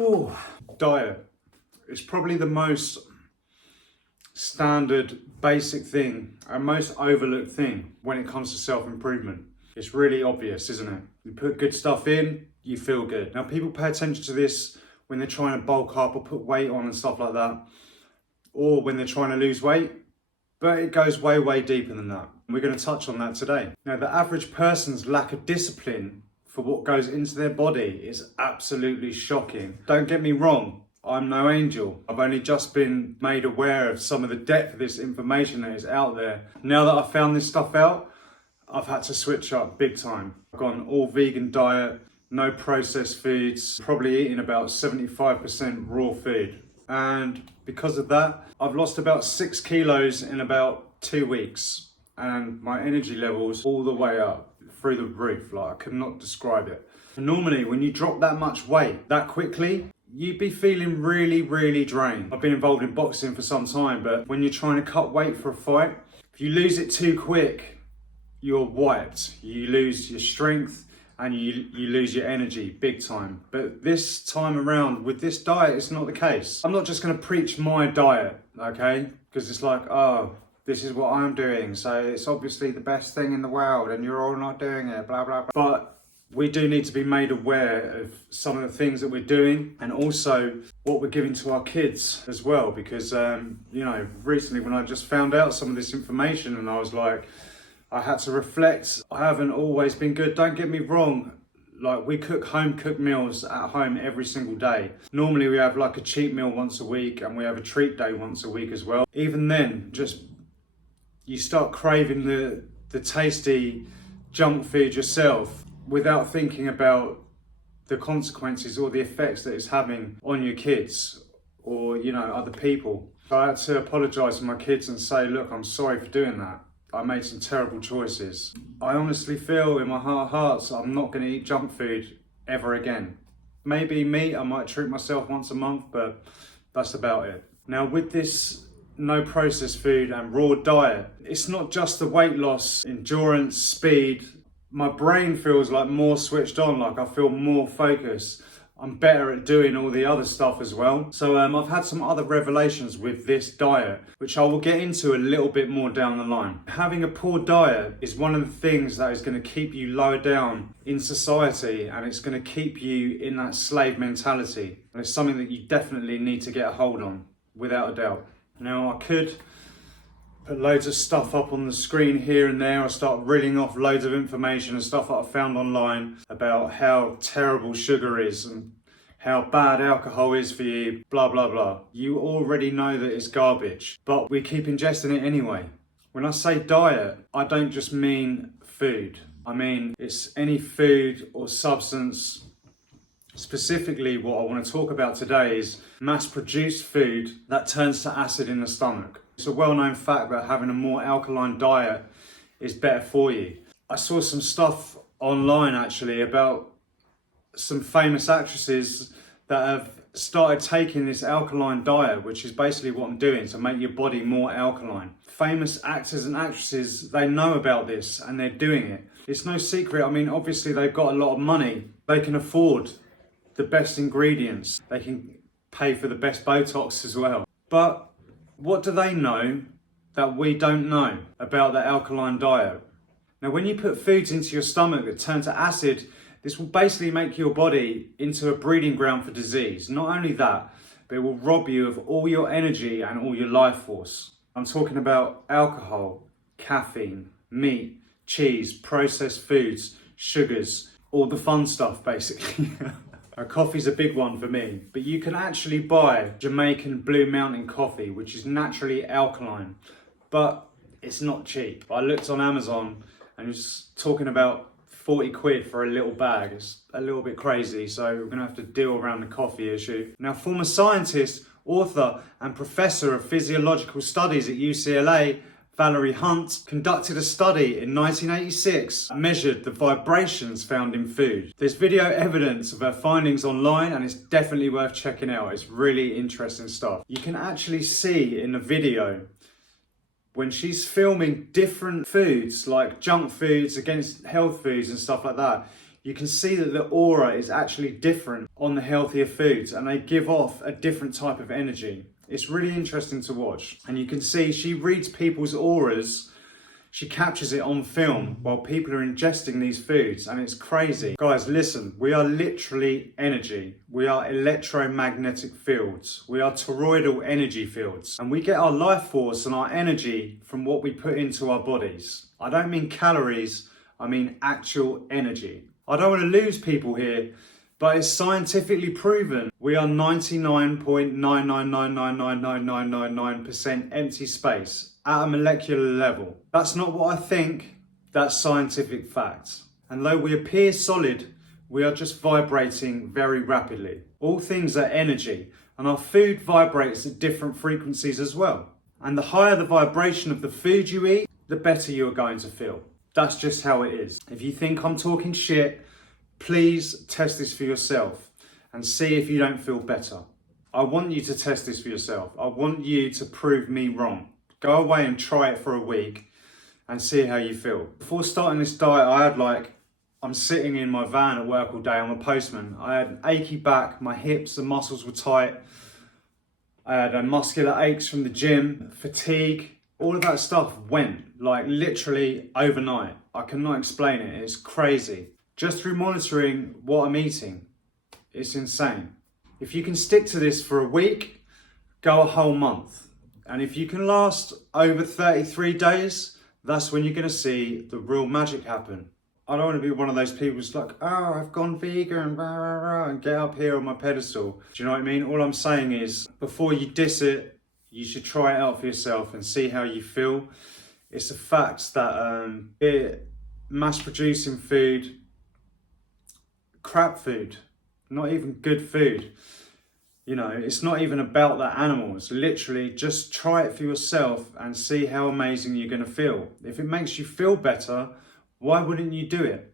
Oh, diet. It's probably the most standard, basic thing and most overlooked thing when it comes to self-improvement. It's really obvious, isn't it? You put good stuff in, you feel good. Now, people pay attention to this when they're trying to bulk up or put weight on and stuff like that, or when they're trying to lose weight, but it goes way, way deeper than that. We're going to touch on that today. Now, the average person's lack of discipline for what goes into their body is absolutely shocking. Don't get me wrong, I'm no angel. I've only just been made aware of some of the depth of this information that is out there. Now that I've found this stuff out, I've had to switch up big time. I've gone all vegan diet, no processed foods, probably eating about 75% raw food. And because of that, I've lost about 6 kilos in about 2 weeks. And my energy levels all the way up through the roof. Like, I could not describe it. Normally, when you drop that much weight that quickly, you'd be feeling really, really drained. I've been involved in boxing for some time, but when you're trying to cut weight for a fight, if you lose it too quick, you're wiped. You lose your strength and you lose your energy big time. But this time around with this diet, it's not the case. I'm not just gonna preach my diet, okay? Because it's like, oh, this is what I'm doing, so it's obviously the best thing in the world and you're all not doing it, blah, blah, blah. But we do need to be made aware of some of the things that we're doing and also what we're giving to our kids as well. Because, you know, recently when I just found out some of this information and I was like, I had to reflect. I haven't always been good, don't get me wrong. Like, we cook home cooked meals at home every single day. Normally we have like a cheat meal once a week and we have a treat day once a week as well. Even then, just you start craving the tasty junk food yourself without thinking about the consequences or the effects that it's having on your kids or, you know, other people. So I had to apologise to my kids and say, look, I'm sorry for doing that. I made some terrible choices. I honestly feel in my heart of hearts I'm not going to eat junk food ever again. Maybe meat, I might treat myself once a month, but that's about it. Now, with this no processed food and raw diet, it's not just the weight loss, endurance, speed. My brain feels like more switched on, like I feel more focused. I'm better at doing all the other stuff as well. So I've had some other revelations with this diet, which I will get into a little bit more down the line. Having a poor diet is one of the things that is going to keep you lower down in society, and it's going to keep you in that slave mentality. And it's something that you definitely need to get a hold on, without a doubt. Now, I could put loads of stuff up on the screen here and there. I start reeling off loads of information and stuff that I found online about how terrible sugar is and how bad alcohol is for you, blah, blah, blah. You already know that it's garbage, but we keep ingesting it anyway. When I say diet, I don't just mean food. I mean, it's any food or substance. Specifically, what I want to talk about today is mass-produced food that turns to acid in the stomach. It's a well-known fact that having a more alkaline diet is better for you. I saw some stuff online actually about some famous actresses that have started taking this alkaline diet, which is basically what I'm doing to make your body more alkaline. Famous actors and actresses, they know about this and they're doing it. It's no secret. I mean, obviously they've got a lot of money. They can afford the best ingredients. They can pay for the best Botox as well. But what do they know that we don't know about the alkaline diet? Now, when you put foods into your stomach that turn to acid, this will basically make your body into a breeding ground for disease. Not only that, but it will rob you of all your energy and all your life force. I'm talking about alcohol, caffeine, meat, cheese, processed foods, sugars, all the fun stuff basically. Coffee's a big one for me, but you can actually buy Jamaican Blue Mountain coffee, which is naturally alkaline, but it's not cheap. I looked on Amazon and it's talking about 40 quid for a little bag. It's a little bit crazy, so we're gonna have to deal around the coffee issue. Now, former scientist, author, and professor of physiological studies at UCLA, Valerie Hunt, conducted a study in 1986 and measured the vibrations found in food. There's video evidence of her findings online and it's definitely worth checking out. It's really interesting stuff. You can actually see in the video when she's filming different foods, like junk foods against health foods and stuff like that, you can see that the aura is actually different on the healthier foods and they give off a different type of energy. It's really interesting to watch. And you can see she reads people's auras. She captures it on film while people are ingesting these foods, and it's crazy. Guys, listen, we are literally energy. We are electromagnetic fields. We are toroidal energy fields. And we get our life force and our energy from what we put into our bodies. I don't mean calories, I mean actual energy. I don't want to lose people here, but it's scientifically proven. We are 99.999999999% empty space at a molecular level. That's not what I think, that's scientific fact. And though we appear solid, we are just vibrating very rapidly. All things are energy, and our food vibrates at different frequencies as well. And the higher the vibration of the food you eat, the better you're going to feel. That's just how it is. If you think I'm talking shit, please test this for yourself and see if you don't feel better. I want you to test this for yourself. I want you to prove me wrong. Go away and try it for a week and see how you feel. Before starting this diet, I'm sitting in my van at work all day. I'm a postman. I had an achy back, my hips and muscles were tight. I had muscular aches from the gym, fatigue. All of that stuff went like literally overnight. I cannot explain it. It's crazy. Just through monitoring what I'm eating. It's insane. If you can stick to this for a week, go a whole month. And if you can last over 33 days, that's when you're gonna see the real magic happen. I don't wanna be one of those people who's like, oh, I've gone vegan, rah, rah, rah, and get up here on my pedestal. Do you know what I mean? All I'm saying is, before you diss it, you should try it out for yourself and see how you feel. It's a fact that mass producing food, crap food, not even good food. You know, it's not even about the animals. Literally, just try it for yourself and see how amazing you're gonna feel. If it makes you feel better, why wouldn't you do it?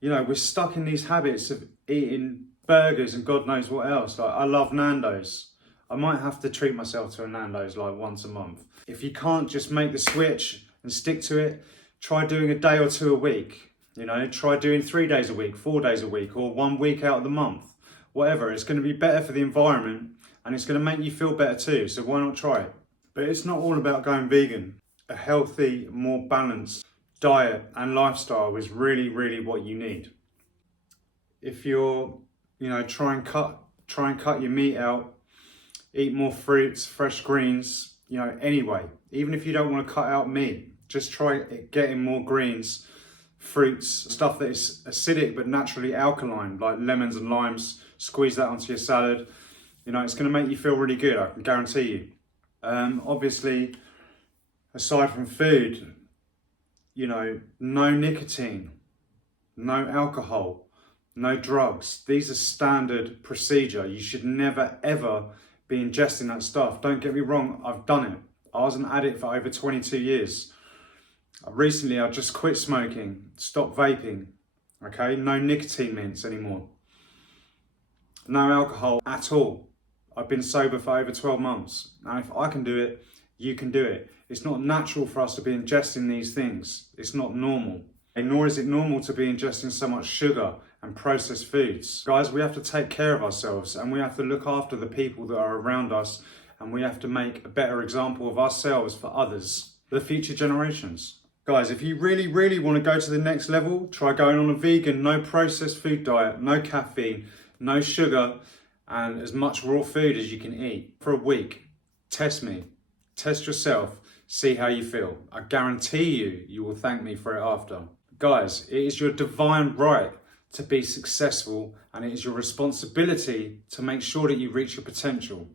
You know, we're stuck in these habits of eating burgers and God knows what else. Like, I love Nando's. I might have to treat myself to a Nando's like once a month. If you can't just make the switch and stick to it, try doing a day or two a week. You know, try doing 3 days a week, 4 days a week, or 1 week out of the month. Whatever, it's going to be better for the environment and it's going to make you feel better too, so why not try it? But it's not all about going vegan. A healthy, more balanced diet and lifestyle is really, really what you need. If you're, try and cut your meat out, eat more fruits, fresh greens, anyway. Even if you don't want to cut out meat, just try getting more greens, fruits, stuff that is acidic but naturally alkaline, like lemons and limes. Squeeze that onto your salad. It's going to make you feel really good, I can guarantee you. Obviously, aside from food, no nicotine, no alcohol, no drugs. These are standard procedure. You should never, ever be ingesting that stuff. Don't get me wrong, I've done it. I was an addict for over 22 years. Recently, I just quit smoking, stopped vaping, okay? No nicotine mints anymore. No alcohol at all. I've been sober for over 12 months. Now, if I can do it, you can do it. It's not natural for us to be ingesting these things. It's not normal. And nor is it normal to be ingesting so much sugar and processed foods. Guys, we have to take care of ourselves and we have to look after the people that are around us, and we have to make a better example of ourselves for others, the future generations. Guys, if you really, really want to go to the next level, try going on a vegan, no processed food diet, no caffeine, no sugar, and as much raw food as you can eat for a week. Test me, test yourself, see how you feel. I guarantee you will thank me for it after. Guys, it is your divine right to be successful, and it is your responsibility to make sure that you reach your potential.